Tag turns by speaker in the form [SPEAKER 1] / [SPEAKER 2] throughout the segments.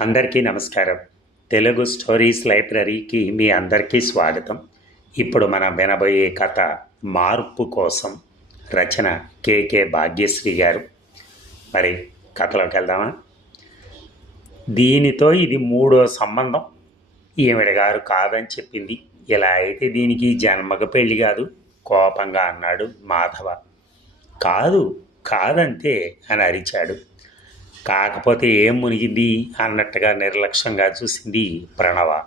[SPEAKER 1] అందరికీ నమస్కారం. తెలుగు స్టోరీస్ లైబ్రరీకి మీ అందరికీ స్వాగతం. ఇప్పుడు మనం వినబోయే కథ మార్పు కోసం రచన కేకే భాగ్యశ్రీ గారు. మరి కథలోకి వెళ్దామా? దీనితో ఇది మూడో సంబంధం. ఈవిడ గారు కాదని చెప్పింది. ఇలా అయితే దీనికి జన్మకు పెళ్ళి కాదు. కోపంగా అన్నాడు మాధవ. కాదు కాదంతే అని అరిచాడు. కాకపోతే ఏం మునిగింది అన్నట్టుగా నిర్లక్ష్యంగా చూసింది ప్రణవ.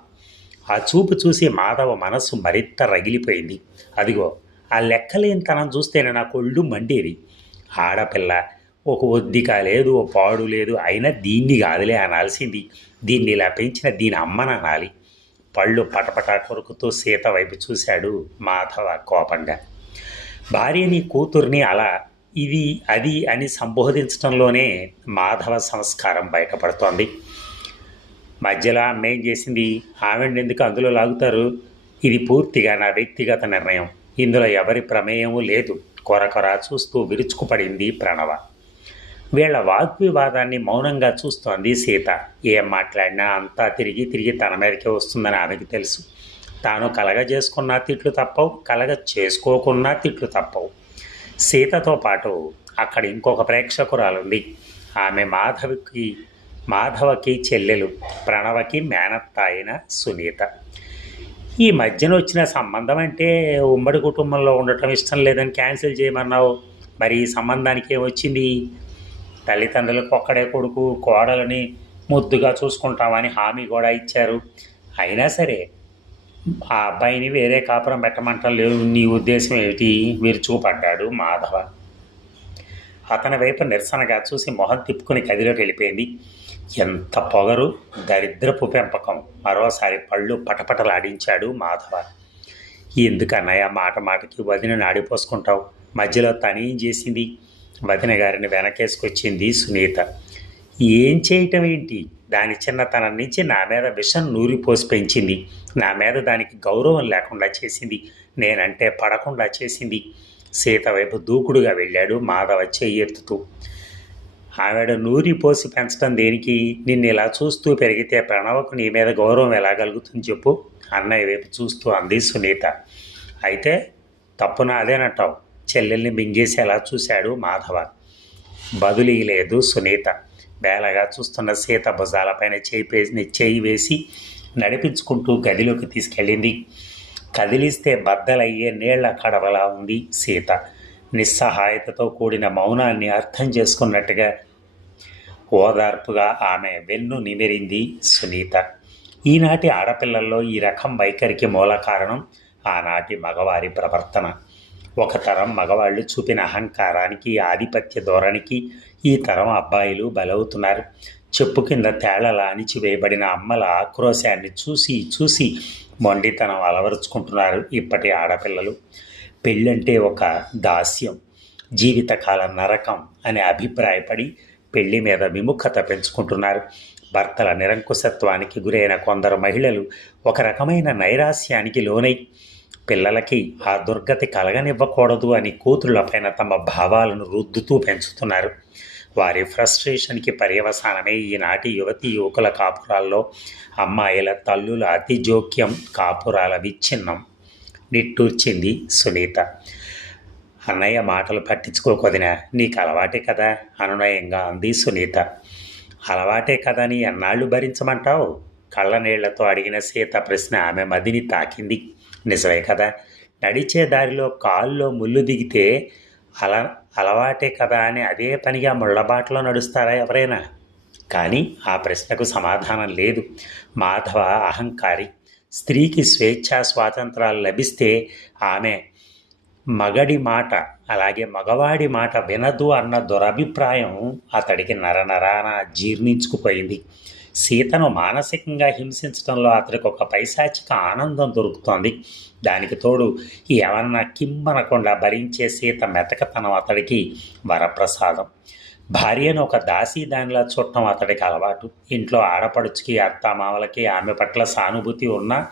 [SPEAKER 1] ఆ చూపు చూసి మాధవ మనస్సు మరింత రగిలిపోయింది. అదిగో ఆ లెక్కలేనితనం చూస్తేనే నాకు ఒళ్ళు మండేది ఆడపిల్ల ఒక ఒద్దిక లేదు ఓ పాడు లేదు అయినా దీన్ని కాదులే అనాల్సింది. దీన్ని ఇలా పెంచిన దీని అమ్మననాలి పళ్ళు పటపటా కొరుకుతూ సీత వైపు చూశాడు మాధవ కోపంగా. భార్యని కూతుర్ని అలా ఇది అది అని సంబోధించడంలోనే మాధవ సంస్కారం బయటపడుతోంది. మధ్యలో ఆమె ఏం చేసింది? ఆవిడని ఎందుకు అందులో లాగుతారు? ఇది పూర్తిగా నా వ్యక్తిగత నిర్ణయం. ఇందులో ఎవరి ప్రమేయము లేదు. కొరకొర చూస్తూ విరుచుకుపడింది ప్రణవ. వీళ్ళ వాగ్వివాదాన్ని మౌనంగా చూస్తోంది సీత. ఏం మాట్లాడినా అంతా తిరిగి తిరిగి తన మీదకే వస్తుందని ఆమెకు తెలుసు. తాను కలగ చేసుకున్నా తిట్లు తప్పవు కలగ చేసుకోకున్నా తిట్లు తప్పవు. సీతతో పాటు అక్కడ ఇంకొక ప్రేక్షకురాలుంది. ఆమె మాధవికి మాధవకి చెల్లెలు ప్రణవకి మేనత్త అయిన సునీత. ఈ మధ్యన వచ్చిన సంబంధం అంటే ఉమ్మడి కుటుంబంలో ఉండటం ఇష్టం లేదని క్యాన్సిల్ చేయమన్నావు. మరి ఈ సంబంధానికి ఏమొచ్చింది? తల్లిదండ్రులకు ఒక్కడే కొడుకు కోడలని ముద్దుగా చూసుకుంటామని హామీ కూడా ఇచ్చారు. అయినా సరే ఆ అబ్బాయిని వేరే కాపురం పెట్టమంటం లేదు. నీ ఉద్దేశం ఏమిటి? విరుచుకుపడ్డాడు మాధవ. అతని వైపు నిరసనగా చూసి మొహం తిప్పుకుని గదిలోకి వెళ్ళిపోయింది. ఎంత పొగరు? దరిద్రపు పెంపకం. మరోసారి పళ్ళు పటపటలాడించాడు మాధవ. ఎందుకన్నయ్య మాట మాటకి వదిన నాడిపోసుకుంటావు మధ్యలో తనేం చేసింది. వదిన గారిని వెనకేసుకొచ్చింది సునీత. ఏం చేయటం ఏంటి? దాని చిన్నతనం నుంచి నా మీద విషం నూరిపోసి పెంచింది. నా మీద దానికి గౌరవం లేకుండా చేసింది. నేనంటే పడకుండా చేసింది. సీత వైపు దూకుడుగా వెళ్ళాడు మాధవ చెయ్యెత్తుతూ ఆవిడ నూరి పోసి పెంచడం దేనికి? నిన్ను ఇలా చూస్తూ పెరిగితే ప్రణవకు నీ మీద గౌరవం ఎలా కలుగుతుంది చెప్పు? అన్నయ్య వైపు చూస్తూ అంది సునీత. అయితే తప్పున అదేనట్టావు చెల్లెల్ని మింగేసేలా చూశాడు మాధవ. బదులీ లేదు సునీత. బేలగా చూస్తున్న సీత భుజాలపైన చేయి వేసి చేయి వేసి నడిపించుకుంటూ గదిలోకి తీసుకెళ్ళింది. కదిలిస్తే బద్దలయ్యే నీళ్ళ కడవలా ఉంది సీత. నిస్సహాయతతో కూడిన మౌనాన్ని అర్థం చేసుకున్నట్టుగా ఓదార్పుగా ఆమె వెన్ను నిమిరింది సునీత. ఈనాటి ఆడపిల్లల్లో ఈ రకం వైఖరికి మూల కారణం ఆనాటి మగవారి ప్రవర్తన. ఒక తరం మగవాళ్ళు చూపిన అహంకారానికి ఆధిపత్య ధోరణికి ఈ తరం అబ్బాయిలు బలవుతున్నారు. చెప్పు కింద తేళలా అణిచివేయబడిన అమ్మల ఆక్రోశాన్ని చూసి చూసి మొండితనం అలవరుచుకుంటున్నారు ఇప్పటి ఆడపిల్లలు. పెళ్ళంటే ఒక దాస్యం జీవితకాల నరకం అనే అభిప్రాయపడి పెళ్ళి మీద విముఖత పెంచుకుంటున్నారు. భర్తల నిరంకుశత్వానికి గురైన కొందరు మహిళలు ఒక రకమైన నైరాస్యానికి లోనై పిల్లలకి ఆ దుర్గతి కలగనివ్వకూడదు అని కూతుళ్ళపైన తమ భావాలను రుద్దుతూ పెంచుతున్నారు. వారి ఫ్రస్ట్రేషన్కి పర్యవసానమే ఈనాటి యువతి యువకుల కాపురాల్లో అమ్మాయిల తల్లుల అతి జోక్యం కాపురాల విచ్ఛిన్నం నిట్టూర్చింది సునీత. అన్నయ్య మాటలు పట్టించుకోకొదిన నీకు అలవాటే కదా? అనునయంగా అంది సునీత. అలవాటే కదా నీ ఎన్నాళ్ళు భరించమంటావు? కళ్ళనీళ్ళతో అడిగిన సీత ప్రశ్న ఆమె మదిని తాకింది. నిజమే కదా? నడిచే దారిలో కాల్లో ముళ్ళు దిగితే అల అలవాటే కదా అని అదే పనిగా ముళ్ళబాటలో నడుస్తారా ఎవరైనా? కానీ ఆ ప్రశ్నకు సమాధానం లేదు. మాధవ అహంకారి. స్త్రీకి స్వేచ్ఛా స్వాతంత్రాలు లభిస్తే ఆమె మగడి మాట అలాగే మగవాడి మాట వినదు అన్న దురభిప్రాయం అతడికి నరనరాన జీర్ణించుకుపోయింది. సీతను మానసికంగా హింసించడంలో అతడికి ఒక పైశాచిక ఆనందం దొరుకుతోంది. దానికి తోడు ఏమన్నా కిమ్మనకుండా భరించే సీత మెతకతనం అతడికి వరప్రసాదం. భార్యను ఒక దాసీ దానిలా చూడటం అతడికి అలవాటు. ఇంట్లో ఆడపడుచుకి అత్తమామలకి ఆమె పట్ల సానుభూతి ఉన్న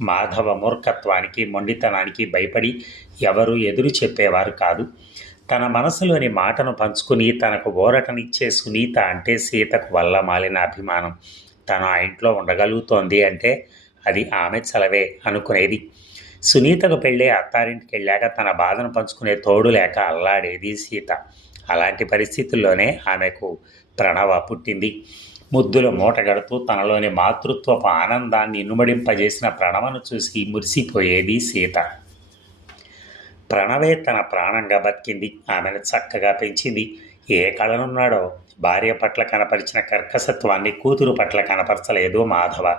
[SPEAKER 1] మాధవ మూర్ఖత్వానికి మొండితనానికి భయపడి ఎవరు ఎదురు చెప్పేవారు కాదు. తన మనసులోని మాటను పంచుకుని తనకు ఊరటనిచ్చే సునీత అంటే సీతకు వల్ల మాలిన అభిమానం. తను ఆ ఇంట్లో ఉండగలుగుతోంది అంటే అది ఆమె చలవే అనుకునేది. సునీతకు పెళ్ళి అత్తారింటికి వెళ్ళాక తన బాధను పంచుకునే తోడు లేక అల్లాడేది సీత. అలాంటి పరిస్థితుల్లోనే ఆమెకు ప్రణవ పుట్టింది. ముద్దుల మూటగడుతూ తనలోని మాతృత్వపు ఆనందాన్ని ఇనుమడింపజేసిన ప్రణవను చూసి మురిసిపోయేది సీత. ప్రణవే తన ప్రాణంగా బతికింది. ఆమెను చక్కగా పెంచింది. ఏ కళనున్నాడో? భార్య పట్ల కనపరిచిన కర్కసత్వాన్ని కూతురు పట్ల కనపరచలేదు మాధవ.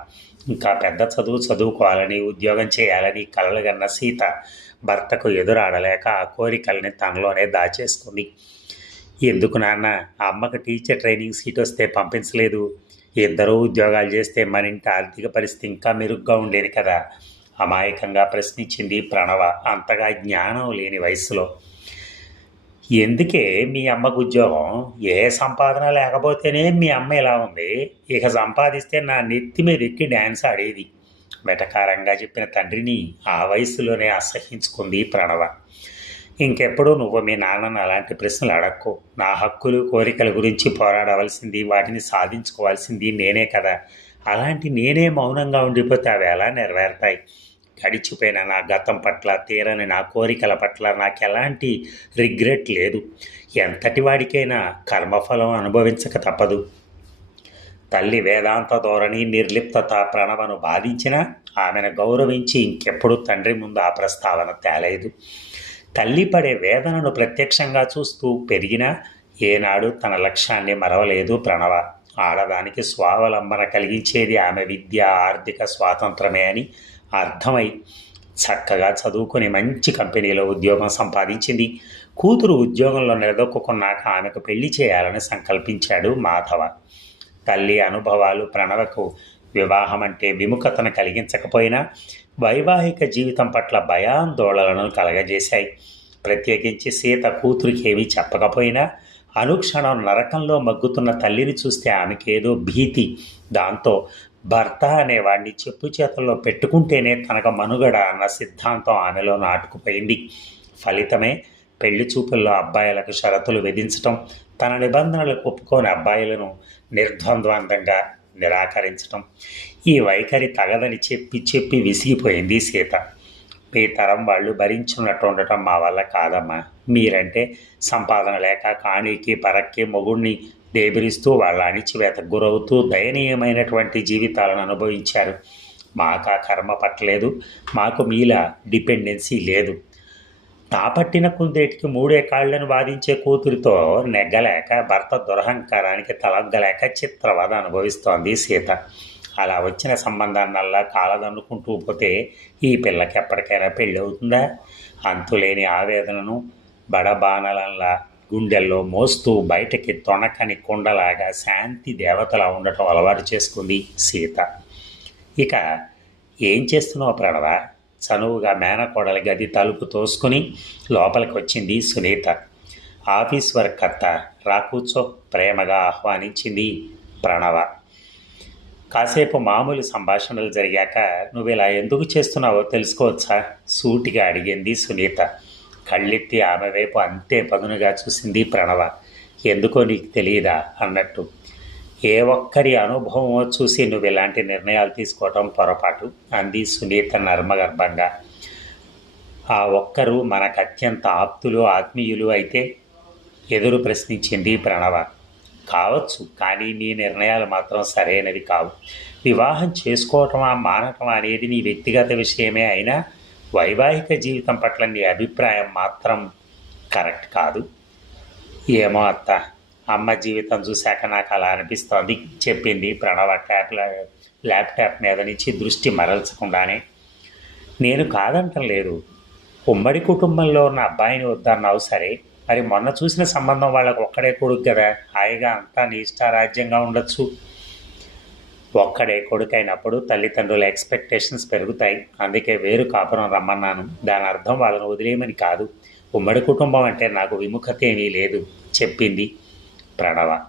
[SPEAKER 1] ఇంకా పెద్ద చదువు చదువుకోవాలని ఉద్యోగం చేయాలని కలలుగన్న సీత భర్తకు ఎదురాడలేక ఆ కోరికల్ని తనలోనే దాచేసుకుంది. ఎందుకు నాన్న? అమ్మకు టీచర్ ట్రైనింగ్ సీట్ వస్తే పంపించలేదు. ఇద్దరూ ఉద్యోగాలు చేస్తే మన ఇంటి ఆర్థిక పరిస్థితి ఇంకా మెరుగ్గా ఉండేది కదా. అమాయకంగా ప్రశ్నించింది ప్రణవ. అంతగా జ్ఞానం లేని వయసులో ఎందుకే మీ అమ్మకు ఉద్యోగం? ఏ సంపాదన లేకపోతేనే మీ అమ్మ ఇలా ఉంది. ఇక సంపాదిస్తే నా నెత్తి మీద ఎక్కి డ్యాన్స్ ఆడేది. వెటకారంగా చెప్పిన తండ్రిని ఆ వయసులోనే అసహించుకుంది ప్రణవ. ఇంకెప్పుడు నువ్వు మీ నాన్నను అలాంటి ప్రశ్నలు అడక్కు. నా హక్కులు కోరికల గురించి పోరాడవలసింది వాటిని సాధించుకోవాల్సింది నేనే కదా. అలాంటి నేనే మౌనంగా ఉండిపోతే అవి ఎలా నెరవేరుతాయి? గడిచిపోయిన నా గతం పట్ల తీరని నా కోరికల పట్ల నాకు ఎలాంటి రిగ్రెట్ లేదు. ఎంతటి వాడికైనా కర్మఫలం అనుభవించక తప్పదు. తల్లి వేదాంత ధోరణి నిర్లిప్తత ప్రణవను బాధించినా ఆమెను గౌరవించి ఇంకెప్పుడు తండ్రి ముందు ఆ ప్రస్తావన తేలేదు. తల్లి పడే వేదనను ప్రత్యక్షంగా చూస్తూ పెరిగినా ఏనాడు తన లక్ష్యాన్ని మరవలేదు ప్రణవ. ఆడదానికి స్వావలంబన కలిగించేది ఆమె విద్య ఆర్థిక స్వాతంత్రమే అని అర్థమై చక్కగా చదువుకొని మంచి కంపెనీలో ఉద్యోగం సంపాదించింది. కూతురు ఉద్యోగంలో నిలదొక్కున్నాక ఆమెకు పెళ్ళి చేయాలని సంకల్పించాడు మాధవ. తల్లి అనుభవాలు ప్రణవకు వివాహం అంటే విముఖతను కలిగించకపోయినా వైవాహిక జీవితం పట్ల భయాందోళనలను కలగజేశాయి. ప్రత్యేకించి సీత కూతురికి ఏమీ చెప్పకపోయినా అనుక్షణం నరకంలో మగ్గుతున్న తల్లిని చూస్తే ఆమెకేదో భీతి. దాంతో భర్త అనేవాడిని చెప్పు చేతుల్లో పెట్టుకుంటేనే తనకు మనుగడ అన్న సిద్ధాంతం ఆమెలో నాటుకుపోయింది ఫలితమే పెళ్ళి చూపుల్లో అబ్బాయిలకు షరతులు విధించటం తన నిబంధనలకు ఒప్పుకోని అబ్బాయిలను నిర్ద్వంద్వంతంగా నిరాకరించటం. ఈ వైఖరి తగదని చెప్పి చెప్పి విసిగిపోయింది సీత. మీ తరం వాళ్ళు భరించినట్టు ఉండటం మా వల్ల కాదమ్మా. మీరంటే సంపాదన లేక కాణీకి పరక్కి మొగుడిని దేబిరిస్తూ వాళ్ళ అణిచివేతకు గురవుతూ దయనీయమైనటువంటి జీవితాలను అనుభవించారు. మాకు ఆ కర్మ పట్టలేదు మాకు మీలా డిపెండెన్సీ లేదు. తాపట్టిన కుందేటికి మూడే కాళ్ళను వాదించే కూతురితో నెగ్గలేక భర్త దురహంకారానికి తలగ్గలేక చిత్రవద అనుభవిస్తోంది సీత. అలా వచ్చిన సంబంధాన్నల్లా కాలదన్నుకుంటూ పోతే ఈ పిల్లకి ఎప్పటికైనా పెళ్ళి అవుతుందా? అంతులేని ఆవేదనను బడబానలల్లా గుండెల్లో మోస్తూ బయటకి తొణకని కుండలాగా శాంతి దేవతలా ఉండటం అలవాటు చేసుకుంది సీత. ఇక ఏం చేస్తున్నావు ప్రణవ? చనువుగా మేనకోడలి గది తలుపు తోసుకుని లోపలికి వచ్చింది సునీత. ఆఫీస్ వర్క్ అత్త రా కూర్చో. ప్రేమగా ఆహ్వానించింది ప్రణవ. కాసేపు మామూలు సంభాషణలు జరిగాక నువ్వు ఇలా ఎందుకు చేస్తున్నావో తెలుసుకోవచ్చా? సూటిగా అడిగింది సునీత. కళ్ళెత్తి ఆమె వైపు అంతే పదునుగా చూసింది ప్రణవ. ఎందుకో నీకు తెలియదా అన్నట్టు. ఏ ఒక్కరి అనుభవమో చూసి నువ్వు ఇలాంటి నిర్ణయాలు తీసుకోవటం పొరపాటు అంది సునీత నర్మగర్భంగా. ఆ ఒక్కరు మనకు అత్యంత ఆప్తులు ఆత్మీయులు అయితే? ఎదురు ప్రశ్నించింది ప్రణవ. కావచ్చు కానీ నీ నిర్ణయాలు మాత్రం సరైనవి కావు. వివాహం చేసుకోవటమా మానటమా అనేది నీ వ్యక్తిగత విషయమే అయినా వైవాహిక జీవితం పట్ల నీ అభిప్రాయం మాత్రం కరెక్ట్ కాదు. ఏమో అత్త అమ్మ జీవితం చూశాక నాకు అలా అనిపిస్తోంది. చెప్పింది ప్రణవ ట్యాప్ ల్యాప్టాప్ మీద నుంచి దృష్టి మరల్చకుండానే. నేను కాదంటం లేదు ఉమ్మడి కుటుంబంలో ఉన్న అబ్బాయిని వద్దన్నావు సరే మరి మొన్న చూసిన సంబంధం వాళ్ళకు ఒక్కడే కొడుకు కదా. హాయిగా అంతా నీ ఇష్టారాజ్యంగా ఉండొచ్చు. ఒక్కడే కొడుకైనప్పుడు తల్లిదండ్రుల ఎక్స్పెక్టేషన్స్ పెరుగుతాయి. అందుకే వేరు కాపురం రమ్మన్నాను. దాని అర్థం వాళ్ళని వదిలేయమని కాదు. ఉమ్మడి కుటుంబం అంటే నాకు విముఖత ఏమీ లేదు చెప్పింది ప్రణవ.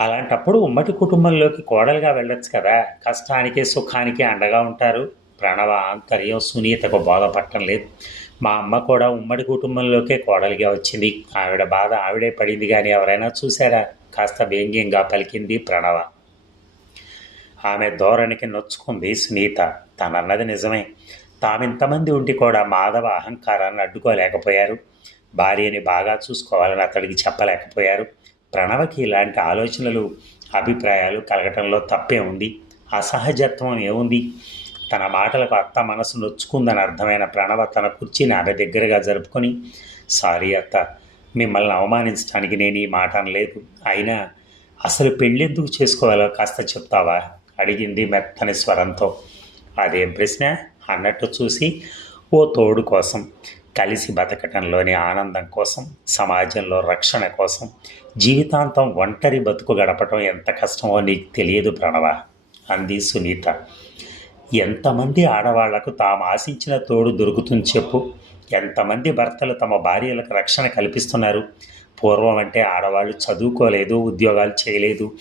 [SPEAKER 1] అలాంటప్పుడు ఉమ్మడి కుటుంబంలోకి కోడలుగా వెళ్ళొచ్చు కదా. కష్టానికి సుఖానికి అండగా ఉంటారు. ప్రణవ ఆంతర్యం సునీతకు బోధపట్టం లేదు. మా అమ్మ కూడా ఉమ్మడి కుటుంబంలోకే కోడలిగా వచ్చింది. ఆవిడ బాధ ఆవిడే పడింది కానీ ఎవరైనా చూసారా కాస్త వ్యంగ్యంగా పలికింది ప్రణవ. ఆమె ధోరణికి నొచ్చుకుంది సునీత. తనన్నది నిజమే. తామింతమంది ఉండి కూడా మాధవ అహంకారాన్ని అడ్డుకోలేకపోయారు. భార్యని బాగా చూసుకోవాలని అతడికి చెప్పలేకపోయారు. ప్రణవకి ఇలాంటి ఆలోచనలు అభిప్రాయాలు కలగటంలో తప్పే ఉంది. అసహజత్వం ఏముంది? తన మాటలకు అత్త మనసు నొచ్చుకుందని అర్థమైన ప్రణవ తన కుర్చీని ఆమె దగ్గరగా జరుపుకొని సారీ అత్త మిమ్మల్ని అవమానించడానికి నేను ఈ మాట అనలేదు. అయినా అసలు పెళ్ళెందుకు చేసుకోవాలో కాస్త చెప్తావా? అడిగింది మెత్తని స్వరంతో. అదేం ప్రశ్న? అన్నట్టు చూసి ఓ తోడు కోసం కలిసి బతకటంలోని ఆనందం కోసం సమాజంలో రక్షణ కోసం జీవితాంతం ఒంటరి బతుకు గడపటం ఎంత కష్టమో నీకు తెలియదు ప్రణవ అంది సునీత. ఎంతమంది ఆడవాళ్ళకు తాము ఆశించిన తోడు దొరుకుతుంది చెప్పు. ఎంతమంది భర్తలు తమ భార్యలకు రక్షణ కల్పిస్తున్నారు? పూర్వం అంటే ఆడవాళ్ళు చదువుకోలేదు ఉద్యోగాలు చేయలేదు.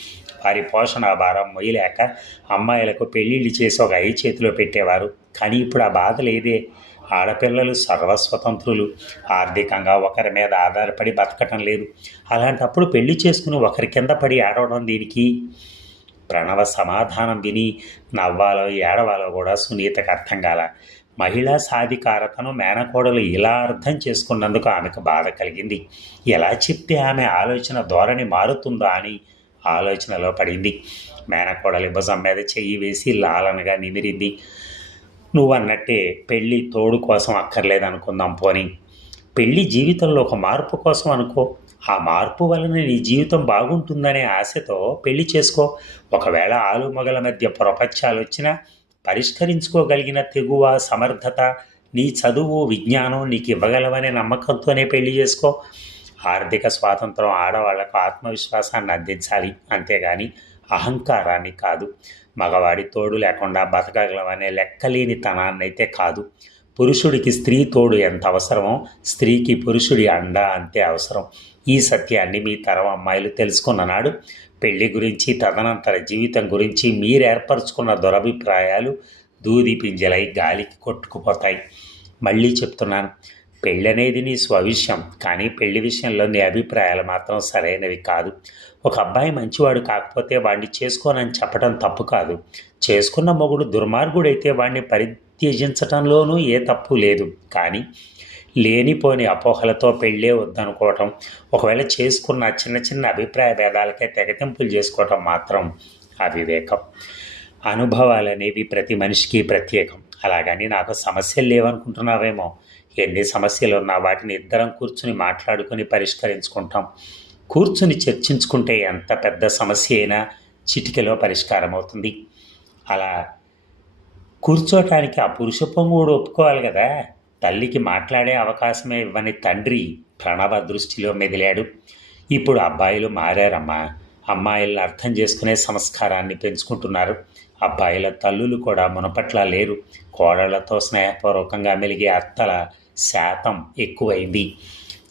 [SPEAKER 1] వారి పోషణ భారం మొయ్యలేక అమ్మాయిలకు పెళ్ళిళ్ళు చేసి ఒక ఐ చేతిలో పెట్టేవారు. కానీ ఇప్పుడు ఆ బాధ లేదే. ఆడపిల్లలు సర్వస్వతంత్రులు. ఆర్థికంగా ఒకరి మీద ఆధారపడి బతకటం లేదు. అలాంటప్పుడు పెళ్ళి చేసుకుని ఒకరి కింద పడి ఆడవడం దీనికి? ప్రణవ సమాధానం విని నవ్వాలో ఏడవాలో కూడా సునీతకు అర్థం కాల. మహిళా సాధికారతను మేనకోడలు ఇలా అర్థం చేసుకున్నందుకు ఆమెకు బాధ కలిగింది. ఎలా చెప్తే ఆమె ఆలోచన ధోరణి మారుతుందా అని ఆలోచనలో పడింది. మేనకోడలి భుజం మీద చెయ్యి వేసి లాలనగా నిమిరింది. నువ్వన్నట్టే పెళ్ళి తోడు కోసం అక్కర్లేదనుకుందాం పోని. పెళ్ళి జీవితంలో ఒక మార్పు కోసం అనుకో. ఆ మార్పు వలన నీ జీవితం బాగుంటుందనే ఆశతో పెళ్ళి చేసుకో. ఒకవేళ ఆలు మగల మధ్య ప్రపంచాలు వచ్చినా పరిష్కరించుకోగలిగిన తెగువ సమర్థత నీ చదువు విజ్ఞానం నీకు ఇవ్వగలవనే నమ్మకంతోనే పెళ్ళి చేసుకో. ఆర్థిక స్వాతంత్రం ఆడవాళ్ళకు ఆత్మవిశ్వాసాన్ని అందించాలి. అంతేగాని అహంకారాన్ని కాదు. మగవాడి తోడు లేకుండా బతకగలవనే లెక్కలేని తనాన్నైతే కాదు. పురుషుడికి స్త్రీ తోడు ఎంత అవసరమో స్త్రీకి పురుషుడి అండ అంతే అవసరం. ఈ సత్యాన్ని మీ తరం అమ్మాయిలు తెలుసుకున్ననాడు పెళ్ళి గురించి తదనంతర జీవితం గురించి మీరు ఏర్పరచుకున్న దురభిప్రాయాలు దూది పింజలై గాలికి కొట్టుకుపోతాయి. మళ్ళీ చెప్తున్నాను పెళ్ళి అనేది నీ స్వవిషయం కానీ పెళ్ళి విషయంలో నీ అభిప్రాయాలు మాత్రం సరైనవి కాదు. ఒక అబ్బాయి మంచివాడు కాకపోతే వాడిని చేసుకోనని చెప్పడం తప్పు కాదు. చేసుకున్న మొగుడు దుర్మార్గుడైతే వాడిని త్యజించటంలోనూ ఏ తప్పు లేదు. కానీ లేనిపోని అపోహలతో పెళ్ళే వద్దనుకోవటం ఒకవేళ చేసుకున్న చిన్న చిన్న అభిప్రాయ భేదాలకే తెగతింపులు చేసుకోవటం మాత్రం అవివేకం. అనుభవాలు అనేవి ప్రతి మనిషికి ప్రత్యేకం. అలాగని నాకు సమస్యలు లేవనుకుంటున్నావేమో. ఎన్ని సమస్యలు ఉన్నా వాటిని ఇద్దరం కూర్చుని మాట్లాడుకుని పరిష్కరించుకుంటాం. కూర్చుని చర్చించుకుంటే ఎంత పెద్ద సమస్య అయినా చిటికెలో పరిష్కారం అవుతుంది అలా కూర్చోటానికి ఆ పురుషత్వం కూడా ఒప్పుకోవాలి కదా. తల్లికి మాట్లాడే అవకాశమే ఇవ్వని తండ్రి ప్రణవ దృష్టిలో మెదిలాడు. ఇప్పుడు అబ్బాయిలు మారారమ్మా. అమ్మాయిలను అర్థం చేసుకునే సంస్కారాన్ని పెంచుకుంటున్నారు. అబ్బాయిల తల్లులు కూడా మునపట్ల లేరు. కోడళ్ళతో స్నేహపూర్వకంగా మెలిగే అత్తల శాతం ఎక్కువైంది.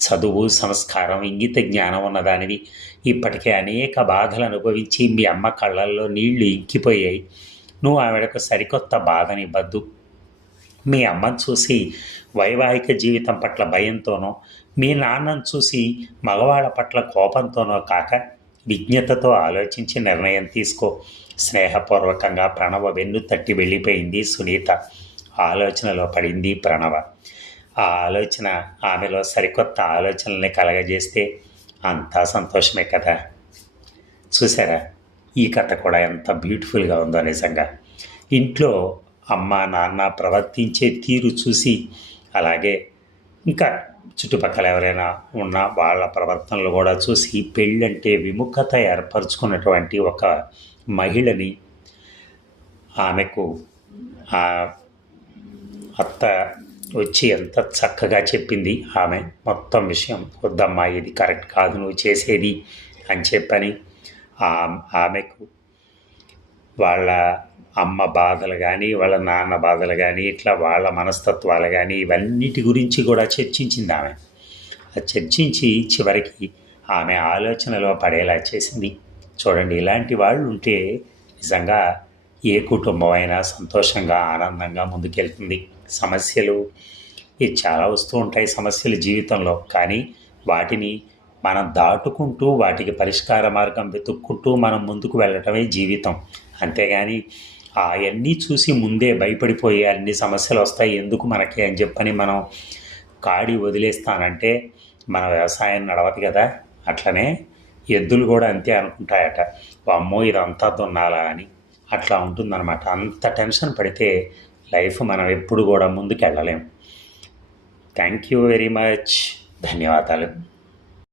[SPEAKER 1] చదువు సంస్కారం ఇంగిత జ్ఞానం ఉన్నదానివి. ఇప్పటికే అనేక బాధలు అనుభవించి మీ అమ్మ కళ్ళల్లో నీళ్ళు ఇంకిపోయాయి. నువ్వు ఆవిడకు సరికొత్త బాధని బద్దు మీ అమ్మను చూసి వైవాహిక జీవితం పట్ల భయంతోనో మీ నాన్నను చూసి మగవాళ్ళ పట్ల కోపంతోనో కాక విజ్ఞతతో ఆలోచించి నిర్ణయం తీసుకో. స్నేహపూర్వకంగా ప్రణవ వెన్ను తట్టి వెళ్ళిపోయింది సునీత. ఆలోచనలో పడింది ప్రణవ. ఆ ఆలోచన ఆమెలో సరికొత్త ఆలోచనల్ని కలగజేస్తే అంతా సంతోషమే కదా. చూసారా ఈ కథ కూడా ఎంత బ్యూటిఫుల్గా ఉందో నిజంగా. ఇంట్లో అమ్మ నాన్న ప్రవర్తించే తీరు చూసి అలాగే ఇంకా చుట్టుపక్కల ఎవరైనా ఉన్న వాళ్ళ ప్రవర్తనలు కూడా చూసి పెళ్ళంటే విముఖత ఏర్పరచుకున్నటువంటి ఒక మహిళని ఆమెకు ఆ అత్త వచ్చి ఎంత చక్కగా చెప్పింది ఆమె మొత్తం విషయం వద్దమ్మా ఇది కరెక్ట్ కాదు నువ్వు చేసేది అని చెప్పని ఆమెకు. వాళ్ళ అమ్మ బాధలు కానీ వాళ్ళ నాన్న బాధలు కానీ ఇట్లా వాళ్ళ మనస్తత్వాలు కానీ ఇవన్నిటి గురించి కూడా చర్చించింది ఆమె. చర్చించి చివరికి ఆమె ఆలోచనలో పడేలా చేసింది. చూడండి ఇలాంటి వాళ్ళు ఉంటే నిజంగా ఏ కుటుంబం అయినా సంతోషంగా ఆనందంగా ముందుకెళ్తుంది. సమస్యలు చాలా వస్తూ ఉంటాయి సమస్యలు జీవితంలో. కానీ వాటిని మనం దాటుకుంటూ వాటికి పరిష్కార మార్గం వెతుక్కుంటూ మనం ముందుకు వెళ్ళటమే జీవితం. అంతేగాని అవన్నీ చూసి ముందే భయపడిపోయి అన్ని సమస్యలు వస్తాయి. ఎందుకు మనకి అని చెప్పని మనం కాడి వదిలేస్తానంటే మన వ్యవసాయం నడవదు కదా. అట్లనే ఎద్దులు కూడా అంతే అనుకుంటాయట. అమ్మో ఇదంతా దున్నాలా అని. అట్లా ఉంటుందన్నమాట. అంత టెన్షన్ పడితే లైఫ్ మనం ఎప్పుడు కూడా ముందుకు వెళ్ళలేం థ్యాంక్ యూ వెరీ మచ్. ధన్యవాదాలు.